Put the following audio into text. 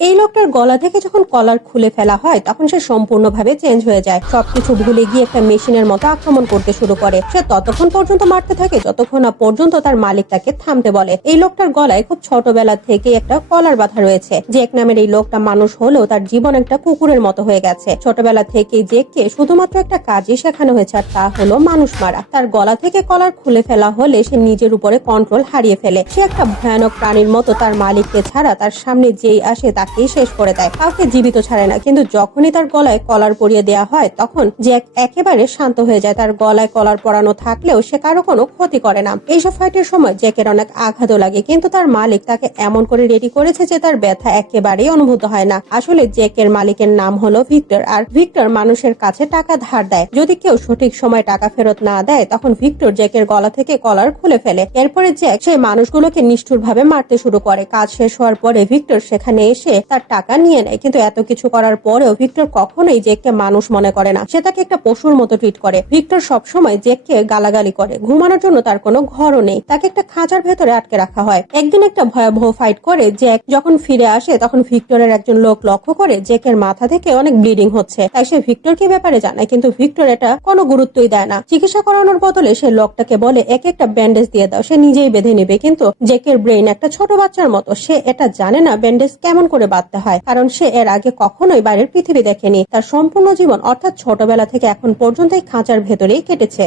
এই লোকটার গলা থেকে যখন কলার খুলে ফেলা হয় তখন সে সম্পূর্ণভাবে চেঞ্জ হয়ে যায়। সবকিছু ভুলে গিয়ে একটা মেশিনের মতো আক্রমণ করতে শুরু করে। সে ততক্ষণ পর্যন্ত মারতে থাকে যতক্ষণ না পর্যন্ত তার মালিক তাকে থামতে বলে। এই লোকটার গলায় খুব ছোটবেলা থেকে একটা কলার বাঁধা রয়েছে। জেক নামের এই লোকটা মানুষ হলেও তার জীবন একটা কুকুরের মতো হয়ে গেছে। ছোটবেলা থেকেই জেককে শুধুমাত্র একটা কাজই শেখানো হয়েছে, আর তা হলো মানুষ মারা। তার গলা থেকে কলার খুলে ফেলা হলে সে নিজের উপরে কন্ট্রোল হারিয়ে ফেলে। সে একটা ভয়ানক প্রাণীর মতো তার মালিককে ছাড়া তার সামনে যেই আসে তাকেই শেষ করে দেয়, কাউকে জীবিত ছাড়ে না। কিন্তু যখনই তার গলায় কলার পরিয়ে দেওয়া হয় তখন জ্যাক একেবারে শান্ত হয়ে যায়। তার গলায় কলার পরানো থাকলেও সে কারো কোনো ক্ষতি করে না। এইসব ফাইটের সময় জ্যাকের অনেক আঘাতও লাগে, কিন্তু তার মালিক তাকে এমন করে রেডি করেছে যে তার ব্যথা একেবারেই অনুভূত হয় না। আসলে জ্যাকের মালিকের নাম হলো ভিক্টর, আর ভিক্টর মানুষের কাছে টাকা ধার দেয়। যদি কেউ সঠিক সময় টাকা ফেরত না দেয় তখন ভিক্টর জ্যাকের গলা থেকে কলার খুলে ফেলে। এরপরে জ্যাক সেই মানুষগুলোকে নিষ্ঠুরভাবে মারতে শুরু করে। কাজ শেষ হওয়ার পরে ভিক্টর সেখানে এসে তার টাকা নিয়ে নেয়, কিন্তু এত কিছু করার পরেও ভিক্টর কখনোই জেককে মানুষ মনে করে না। সে তাকে একটা পশুর মতো ট্রিট করে। ভিক্টর সবসময় জেককে গালাগালি করে। ঘুমানোর জন্য তার কোনো ঘরও নেই, তাকে একটা খাঁচার ভেতরে আটকে রাখা হয়। একদিন একটা ভয়াবহ ফাইট করে জ্যাক যখন ফিরে আসে তখন ভিক্টরের একজন লোক লক্ষ্য করে জেকের মাথা থেকে অনেক ব্লিডিং হচ্ছে। তাই সে ভিক্টরকে ব্যাপারে জানায়, কিন্তু ভিক্টর এটা কোনো গুরুত্বই দেয় না। চিকিৎসা করানোর বদলে সে লোকটাকে বলে এক একটা ব্যান্ডেজ দিয়ে দাও, সে নিজেই বেঁধে নেবে। কিন্তু জেকের ব্রেইন একটা ছোট বাচ্চার মতো, সে এটা জানে না ব্যান্ডেজ কেমন করে বাঁধতে হয়, কারণ সে এর আগে কখনোই বাইরের পৃথিবী দেখেনি। তার সম্পূর্ণ জীবন অর্থাৎ ছোটবেলা থেকে এখন পর্যন্ত এই খাঁচার ভেতরেই কেটেছে।